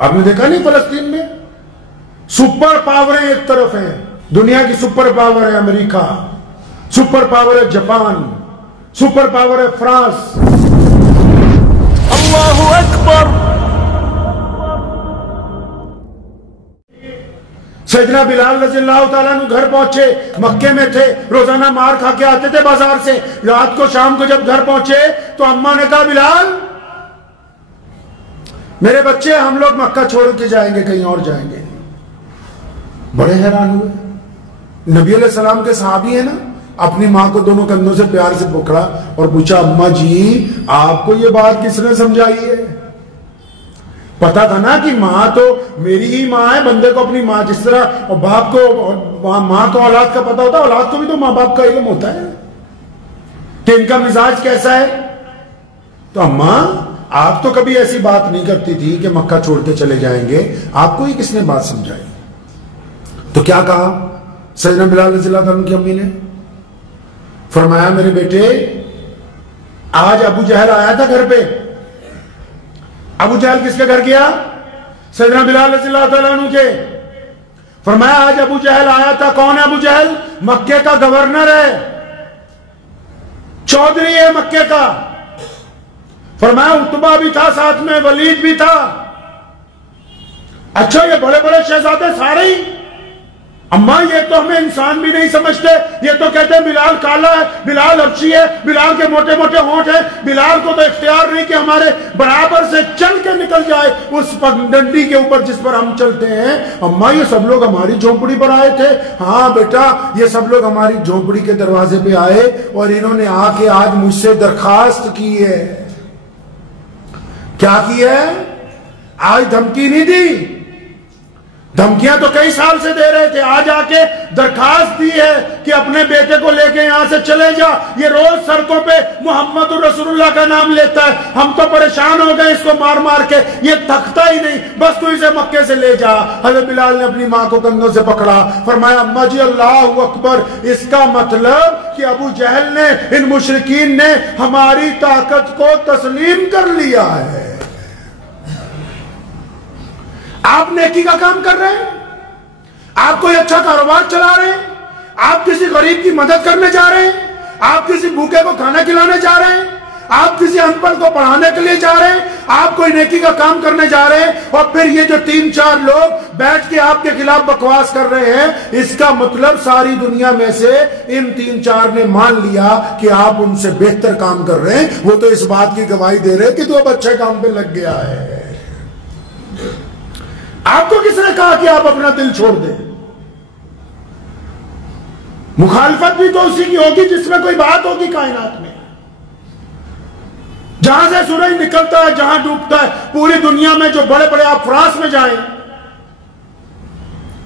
آپ نے دیکھا نہیں فلسطین میں سپر پاوریں ایک طرف ہیں، دنیا کی سپر پاور ہے امریکہ، سپر پاور ہے جاپان، سپر پاور ہے فرانس. اللہ اکبر. سیدنا بلال رضی اللہ تعالیٰ عنہ گھر پہنچے، مکے میں تھے، روزانہ مار کھا کے آتے تھے بازار سے. رات کو شام کو جب گھر پہنچے تو اماں نے کہا بلال میرے بچے ہم لوگ مکہ چھوڑ کے جائیں گے، کہیں اور جائیں گے. بڑے حیران ہوئے. نبی علیہ السلام کے صحابی ہیں نا، اپنی ماں کو دونوں کندھوں سے پیار سے پکڑا اور پوچھا اماں جی آپ کو یہ بات کس نے سمجھائی ہے؟ پتا تھا نا کہ ماں تو میری ہی ماں ہے، بندے کو اپنی ماں جس طرح اور باپ کو ماں کو اولاد کا پتا ہوتا ہے، اولاد کو بھی تو ماں باپ کا علم ہوتا ہے کہ ان کا مزاج کیسا ہے. تو اماں آپ تو کبھی ایسی بات نہیں کرتی تھی کہ مکہ چھوڑ کے چلے جائیں گے، آپ کو ہی کس نے بات سمجھائی؟ تو کیا کہا سیدنا بلال رضی اللہ عنہ کی امی نے؟ فرمایا میرے بیٹے آج ابو جہل آیا تھا گھر پہ. ابو جہل کس کے گھر گیا؟ سیدنا بلال رضی اللہ تعالیٰ عنہ کے. فرمایا آج ابو جہل آیا تھا. کون ہے ابو جہل؟ مکے کا گورنر ہے، چودھری ہے مکے کا. فرمایا عتبہ بھی تھا ساتھ میں، ولید بھی تھا. اچھا یہ بڑے بڑے شہزادے سارے ہی؟ اماں یہ تو ہمیں انسان بھی نہیں سمجھتے، یہ تو کہتے ہیں بلال کالا ہے، بلال حبشی ہے، بلال کے موٹے موٹے ہونٹ ہیں، بلال کو تو اختیار نہیں کہ ہمارے برابر سے چل کے نکل جائے اس پگڈنڈی کے اوپر جس پر ہم چلتے ہیں. اماں یہ سب لوگ ہماری جھونپڑی پر آئے تھے؟ ہاں بیٹا یہ سب لوگ ہماری جھونپڑی کے دروازے پہ آئے اور انہوں نے آ کے آج مجھ سے درخواست کی ہے. کیا کی ہے؟ آج دھمکی نہیں دی، دھمکیاں تو کئی سال سے دے رہے تھے، آج آ کے درخواست دی ہے کہ اپنے بیٹے کو لے کے یہاں سے چلے جا. یہ روز سڑکوں پہ محمد رسول اللہ کا نام لیتا ہے، ہم تو پریشان ہو گئے اس کو مار مار کے، یہ تھکتا ہی نہیں، بس تو اسے مکے سے لے جا. حضرت بلال نے اپنی ماں کو کندھوں سے پکڑا. فرمایا اماں جی اللہ اکبر، اس کا مطلب کہ ابو جہل نے، ان مشرکین نے ہماری طاقت کو تسلیم کر لیا ہے. آپ نیکی کا کام کر رہے ہیں، آپ کوئی اچھا کاروبار چلا رہے ہیں، آپ کسی غریب کی مدد کرنے جا رہے ہیں، آپ کسی بھوکے کو کھانا کھلانے جا رہے ہیں، آپ کسی ان پڑھ کو پڑھانے کے لیے جا رہے ہیں، آپ کوئی نیکی کا کام کرنے جا رہے ہیں، اور پھر یہ جو 3-4 لوگ بیٹھ کے آپ کے خلاف بکواس کر رہے ہیں، اس کا مطلب ساری دنیا میں سے ان 3-4 نے مان لیا کہ آپ ان سے بہتر کام کر رہے ہیں. وہ تو اس بات کی گواہی دے رہے ہیں کہ تو اب اچھے کام پہ لگ گیا ہے. آپ کو کس نے کہا کہ آپ اپنا دل چھوڑ دیں؟ مخالفت بھی تو اسی کی ہوگی جس میں کوئی بات ہوگی کائنات میں. جہاں سے سورج نکلتا ہے، جہاں ڈوبتا ہے، پوری دنیا میں جو بڑے بڑے، آپ فرانس میں جائیں،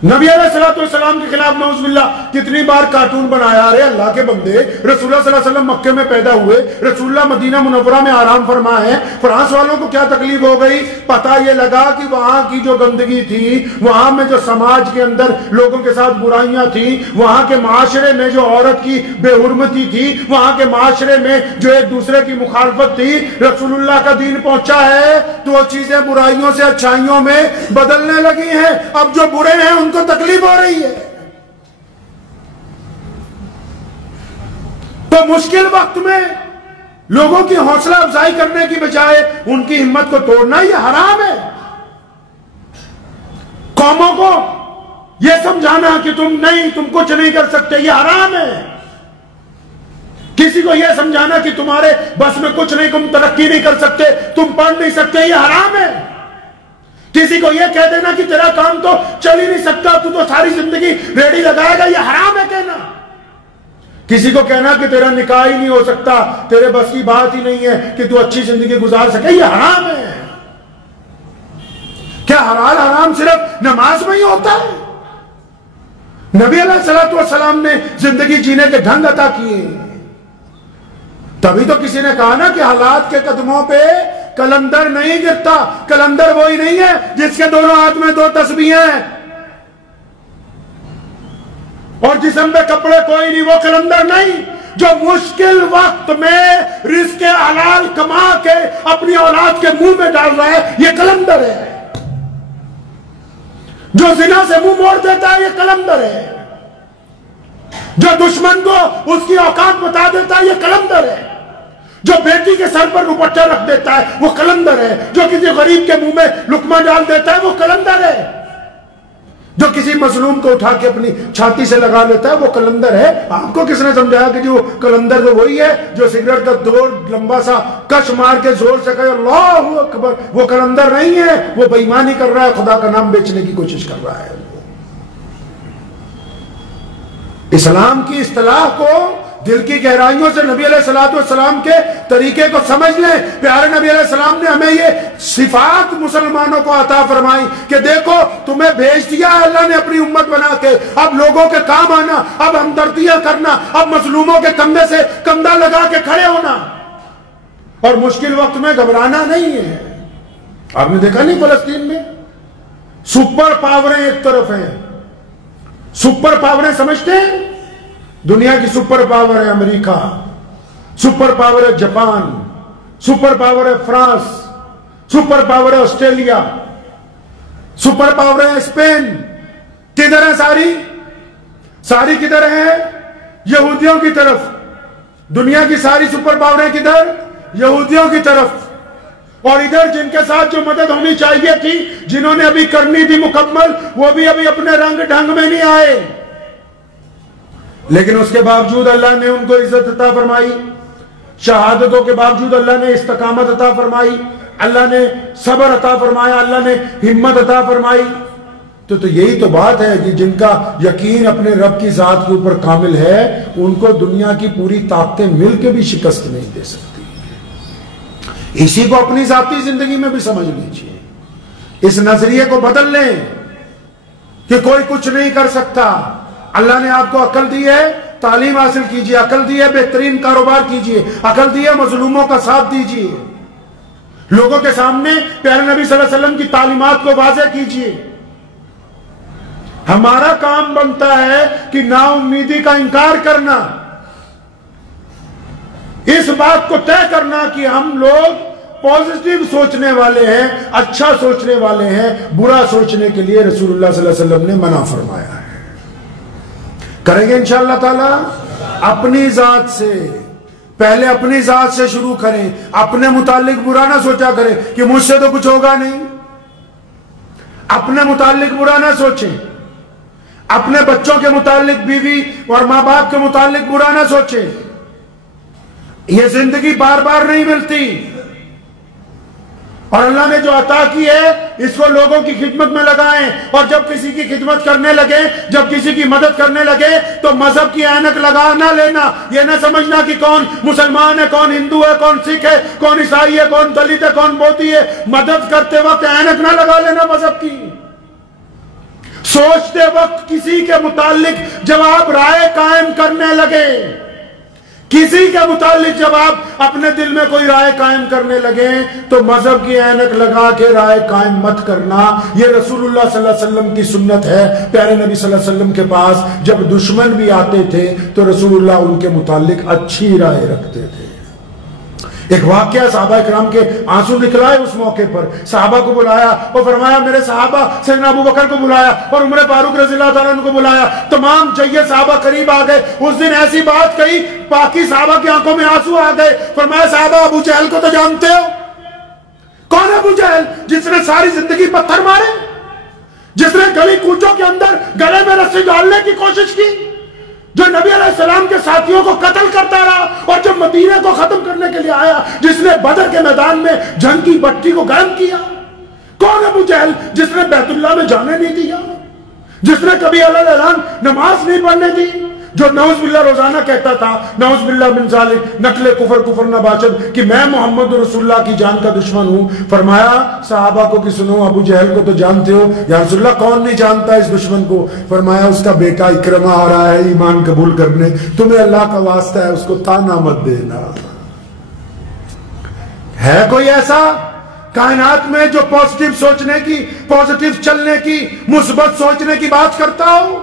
نبی علیہ السلام کے خلاف نعوذ باللہ کتنی بار کارٹون بنایا. ارے اللہ کے بندے، رسول اللہ صلی اللہ علیہ وسلم مکے میں پیدا ہوئے، رسول اللہ مدینہ منورہ میں آرام فرما ہے، فرانس والوں کو کیا تکلیف ہو گئی؟ پتہ یہ لگا کہ وہاں کی جو گندگی تھی، وہاں میں جو سماج کے اندر لوگوں کے ساتھ برائیاں تھیں، وہاں کے معاشرے میں جو عورت کی بے حرمتی تھی، وہاں کے معاشرے میں جو ایک دوسرے کی مخالفت تھی، رسول اللہ کا دین پہنچا ہے تو وہ چیزیں برائیوں سے اچھائیوں میں بدلنے لگی ہیں. اب جو برے ہیں ان کو تکلیف ہو رہی ہے. تو مشکل وقت میں لوگوں کی حوصلہ افزائی کرنے کی بجائے ان کی ہمت کو توڑنا یہ حرام ہے. قوموں کو یہ سمجھانا کہ تم کچھ نہیں کر سکتے، یہ حرام ہے. کسی کو یہ سمجھانا کہ تمہارے بس میں کچھ نہیں، تم ترقی نہیں کر سکتے، تم پڑھ نہیں سکتے، یہ حرام ہے. کسی کو یہ کہہ دینا کہ تیرا کام تو چل ہی نہیں سکتا، تو ساری زندگی ریڑھی لگائے گا، یہ حرام ہے کہنا. کسی کو کہنا کہ تیرا نکاح ہی نہیں ہو سکتا، تیرے بس کی بات ہی نہیں ہے کہ تو اچھی زندگی گزار سکے، یہ حرام ہے. کیا حلال حرام صرف نماز میں ہی ہوتا ہے؟ نبی علیہ السلام نے زندگی جینے کے ڈھنگ عطا کیے. تبھی تو کسی نے کہا نا کہ حالات کے قدموں پہ کلندر نہیں گرتا. کلندر وہی نہیں ہے جس کے دونوں ہاتھ میں 2 تسبیحیں ہیں اور جسم پہ کپڑے کوئی نہیں، وہ کلندر نہیں. جو مشکل وقت میں رزق حلال کما کے اپنی اولاد کے منہ میں ڈال رہا ہے، یہ کلندر ہے. جو زنا سے منہ موڑ دیتا ہے یہ قلندر ہے، جو دشمن کو اس کی اوقات بتا دیتا ہے یہ قلندر ہے، جو بیٹی کے سر پر دوپٹہ رکھ دیتا ہے وہ قلندر ہے، جو کسی غریب کے منہ میں لقمہ ڈال دیتا ہے وہ قلندر ہے، جو کسی مظلوم کو اٹھا کے اپنی چھاتی سے لگا لیتا ہے وہ قلندر ہے۔ آپ کو کس نے سمجھایا کہ جو قلندر تو وہی ہے جو سگریٹ کا دور لمبا سا کش مار کے زور سے کہے اللہ اکبر؟ وہ قلندر نہیں ہے، وہ بے ایمانی کر رہا ہے، خدا کا نام بیچنے کی کوشش کر رہا ہے۔ اسلام کی اصطلاح کو دل کی گہرائیوں سے نبی علیہ السلام کے طریقے کو سمجھ لیں۔ پیارے نبی علیہ السلام نے ہمیں یہ صفات مسلمانوں کو عطا فرمائی کہ دیکھو تمہیں بھیج دیا ہے اللہ نے اپنی امت بنا کے، اب لوگوں کے کام آنا، اب ہمدردیاں کرنا، اب مظلوموں کے کندھے سے کندھا لگا کے کھڑے ہونا، اور مشکل وقت میں گھبرانا نہیں ہے۔ آپ نے دیکھا نہیں فلسطین میں سپر پاوریں ایک طرف ہیں، سپر پاوریں سمجھتے ہیں؟ دنیا کی سپر پاور ہے امریکہ، سپر پاور ہے جاپان، سپر پاور ہے فرانس، سپر پاور ہے آسٹریلیا، سپر پاور ہے اسپین۔ کدھر ہے ساری کدھر ہے؟ یہودیوں کی طرف۔ دنیا کی ساری سپر پاوریں کدھر؟ یہودیوں کی طرف۔ اور ادھر جن کے ساتھ جو مدد ہونی چاہیے تھی، جنہوں نے ابھی کرنی تھی مکمل، وہ بھی ابھی اپنے رنگ ڈھنگ میں نہیں آئے، لیکن اس کے باوجود اللہ نے ان کو عزت عطا فرمائی، شہادتوں کے باوجود اللہ نے استقامت عطا فرمائی، اللہ نے صبر عطا فرمایا، اللہ نے ہمت عطا فرمائی۔ تو یہی تو بات ہے کہ جن کا یقین اپنے رب کی ذات کے اوپر کامل ہے، ان کو دنیا کی پوری طاقتیں مل کے بھی شکست نہیں دے سکتی۔ اسی کو اپنی ذاتی زندگی میں بھی سمجھ لیجیے، اس نظریے کو بدل لیں کہ کوئی کچھ نہیں کر سکتا۔ اللہ نے آپ کو عقل دی ہے، تعلیم حاصل کیجئے، عقل دی ہے بہترین کاروبار کیجئے، عقل دی ہے مظلوموں کا ساتھ دیجئے، لوگوں کے سامنے پیارے نبی صلی اللہ علیہ وسلم کی تعلیمات کو واضح کیجئے۔ ہمارا کام بنتا ہے کہ نا امیدی کا انکار کرنا، اس بات کو طے کرنا کہ ہم لوگ پازیٹیو سوچنے والے ہیں، اچھا سوچنے والے ہیں، برا سوچنے کے لیے رسول اللہ صلی اللہ علیہ وسلم نے منع فرمایا ہے۔ کریں گے انشاءاللہ تعالی؟ اپنی ذات سے پہلے اپنی ذات سے شروع کریں، اپنے متعلق برا نہ سوچا کریں کہ مجھ سے تو کچھ ہوگا نہیں، اپنے متعلق برا نہ سوچیں، اپنے بچوں کے متعلق، بیوی اور ماں باپ کے متعلق برا نہ سوچیں۔ یہ زندگی بار بار نہیں ملتی، اور اللہ نے جو عطا کی ہے اس کو لوگوں کی خدمت میں لگائیں، اور جب کسی کی خدمت کرنے لگے، جب کسی کی مدد کرنے لگے تو مذہب کی اینک لگا نہ لینا، یہ نہ سمجھنا کہ کون مسلمان ہے، کون ہندو ہے، کون سکھ ہے، کون عیسائی ہے، کون دلت ہے، کون بودھی ہے۔ مدد کرتے وقت اینک نہ لگا لینا مذہب کی۔ سوچتے وقت کسی کے متعلق جب آپ رائے قائم کرنے لگے، کسی کے متعلق جب آپ اپنے دل میں کوئی رائے قائم کرنے لگے تو مذہب کی اینک لگا کے رائے قائم مت کرنا۔ یہ رسول اللہ صلی اللہ علیہ وسلم کی سنت ہے۔ پیارے نبی صلی اللہ علیہ وسلم کے پاس جب دشمن بھی آتے تھے تو رسول اللہ ان کے متعلق اچھی رائے رکھتے تھے۔ ایک واقعہ صحابہ اکرام کے آنسو نکلائے اس موقع پر، صحابہ کو بلایا اور فرمایا میرے صحابہ، سیدنا ابو بکر کو بلایا اور عمر فاروق رضی اللہ تعالیٰ عنہ کو بلایا، تمام جید صحابہ قریب آ گئے۔ اس دن ایسی بات کہی باقی صحابہ کی آنکھوں میں آنسو آ گئے۔ فرمایا صحابہ ابو جہل کو تو جانتے ہو؟ کون ہے ابو جہل؟ جس نے ساری زندگی پتھر مارے، جس نے گلی کوچوں کے اندر گلے میں رسی ڈالنے کی کوشش کی، جو نبی علیہ السلام کے ساتھیوں کو قتل کرتا رہا اور جو مدینے کو ختم کرنے کے لیے آیا، جس نے بدر کے میدان میں جنگ کی بٹی کو گرم کیا۔ کون ابو جہل؟ جس نے بیت اللہ میں جانے نہیں دیا، جس نے کبھی علیہ اعلان نماز نہیں پڑھنے دی، جو نعوذ باللہ روزانہ کہتا تھا نعوذ باللہ من ذالک نقل کفر کفر نہ باشد کہ میں محمد رسول اللہ کی جان کا دشمن ہوں۔ فرمایا صحابہ کو کہ سنو ابو جہل کو تو جانتے ہو؟ یا رسول اللہ کون نہیں جانتا اس دشمن کو؟ فرمایا اس کا بیٹا اکرمہ آ رہا ہے ایمان قبول کرنے، تمہیں اللہ کا واسطہ ہے اس کو تانا مت دینا۔ ہے کوئی ایسا کائنات میں جو پازیٹیو سوچنے کی، پازیٹیو چلنے کی، مثبت سوچنے کی بات کرتا ہو؟